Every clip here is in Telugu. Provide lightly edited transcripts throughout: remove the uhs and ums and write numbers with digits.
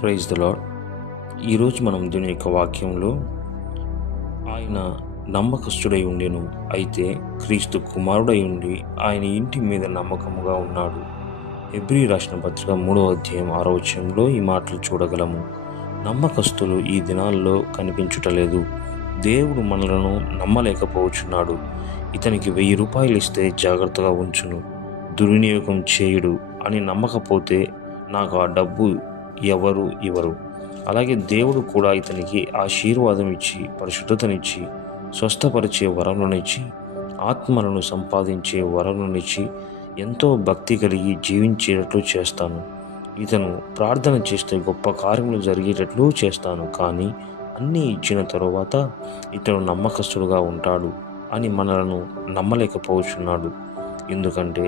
Praise the lord. ఈరోజు మనం దీని యొక్క వాక్యంలో ఆయన నమ్మకస్తుడై ఉండెను, అయితే క్రీస్తు కుమారుడై ఉండి ఆయన ఇంటి మీద నమ్మకముగా ఉన్నాడు. హెబ్రీ రాసిన పత్రిక 3వ అధ్యాయం 6వ వచనంలో ఈ మాటలు చూడగలము. నమ్మకస్తులు ఈ దినాల్లో కనిపించుటలేదు. దేవుడు మనలను నమ్మలేకపోవచ్చున్నాడు. ఇతనికి 1000 రూపాయలు ఇస్తే జాగ్రత్తగా ఉంచును, దుర్వినియోగం చేయుడు అని నమ్మకపోతే నాకు ఆ డబ్బు ఎవరు ఇవ్వరు. అలాగే దేవుడు కూడా ఇతనికి ఆశీర్వాదం ఇచ్చి, పరిశుద్ధతనిచ్చి, స్వస్థపరిచే వరములనిచ్చి, ఆత్మలను సంపాదించే వరములనిచ్చి, ఎంతో భక్తి కలిగి జీవించేటట్లు చేస్తాను. ఇతను ప్రార్థన చేస్తే గొప్ప కార్యములు జరిగేటట్లు చేస్తాను. కానీ అన్నీ ఇచ్చిన తరువాత ఇతను నమ్మకస్తుడుగా ఉంటాడు అని మనలను నమ్మలేకపోవచ్చున్నాడు. ఎందుకంటే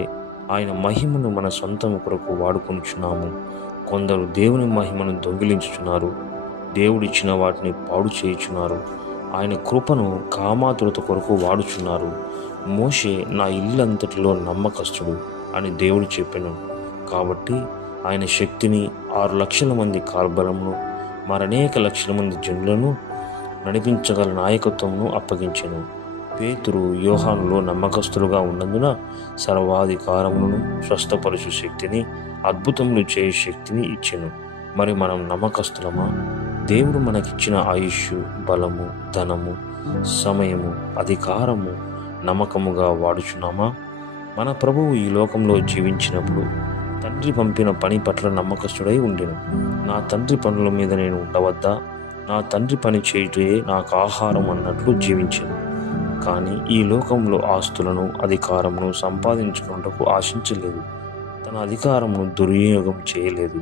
ఆయన మహిమను మన సొంతం కొరకు వాడుకొనుచున్నాము. కొందరు దేవుని మహిమను దొంగిలించుచున్నారు, దేవుడిచ్చిన వాటిని పాడు చేయుచున్నారు, ఆయన కృపను కామాతురత కొరకు వాడుచున్నారు. మోషే నా ఇల్లంతటిలో నమ్మకస్తుడు అని దేవుడు చెప్పెను. కాబట్టి ఆయన శక్తిని 6 లక్షల మంది కార్బలమును మరనేక లక్షల మంది జనులను నడిపించగల నాయకత్వమును అప్పగించెను. పేతురు యోహానులో నమ్మకస్తులుగా ఉన్నందున సర్వాధికారములను, స్వస్థపరచు శక్తిని, అద్భుతములు చేయు శక్తిని ఇచ్చెను. మరి మనం నమ్మకస్తులమా? దేవుడు మనకిచ్చిన ఆయుష్, బలము, ధనము, సమయము, అధికారము నమ్మకముగా వాడుచున్నామా? మన ప్రభువు ఈ లోకంలో జీవించినప్పుడు తండ్రి పంపిన పని పట్ల నమ్మకస్తుడై ఉండెను. నా తండ్రి పనుల మీద నేను ఉండవద్దా? నా తండ్రి పని చేయుటే నాకు ఆహారం అన్నట్లు జీవించెను. కానీ ఈ లోకంలో ఆస్తులను, అధికారమును సంపాదించుకున్నటకు ఆశించలేదు. తన అధికారమును దుర్వినియోగం చేయలేదు.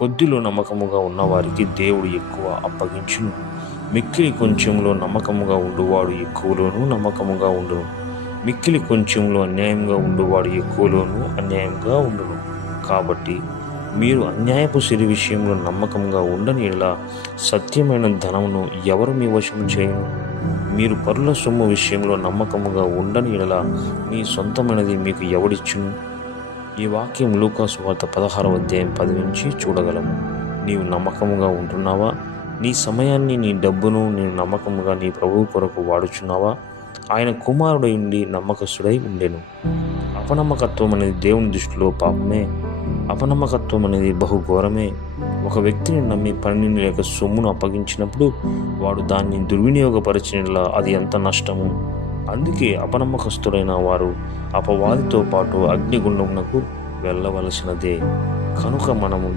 కొద్దిలో నమ్మకముగా ఉన్నవారికి దేవుడు ఎక్కువ అప్పగించును. మిక్కిలి కొంచెంలో నమ్మకముగా ఉండువాడు ఎక్కువలోనూ నమ్మకముగా ఉండును. మిక్కిలి కొంచెంలో అన్యాయంగా ఉండువాడు ఎక్కువలోనూ అన్యాయంగా ఉండును. కాబట్టి మీరు అన్యాయపు సిరి విషయంలో నమ్మకంగా ఉండని యెడల సత్యమైన ధనమును ఎవరు మీ వశము చేయును? మీరు పరుల సొమ్ము విషయంలో నమ్మకముగా ఉండని యెడల మీ సొంతమైనది మీకు ఎవడిచ్చును? ఈ వాక్యం లూకా సువార్త 16వ అధ్యాయం 10 నుంచి చూడగలము. నీవు నమ్మకముగా ఉంటున్నావా? నీ సమయాన్ని, నీ డబ్బును నేను నమ్మకముగా నీ ప్రభువు కొరకు వాడుచున్నావా? ఆయన కుమారుడై ఉండి నమ్మకస్తుడై ఉండెను. అపనమ్మకత్వం అనేది దేవుని దృష్టిలో పాపమే. అపనమ్మకత్వం అనేది బహుఘోరమే. ఒక వ్యక్తిని నమ్మి పనిని లేక సొమ్మును అప్పగించినప్పుడు వాడు దాన్ని దుర్వినియోగపరిచినలా అది ఎంత నష్టము. అందుకే అపనమ్మకస్తులైన వారు అపవాదితో పాటు అగ్నిగుండమునకు వెళ్ళవలసినదే. కనుక మనము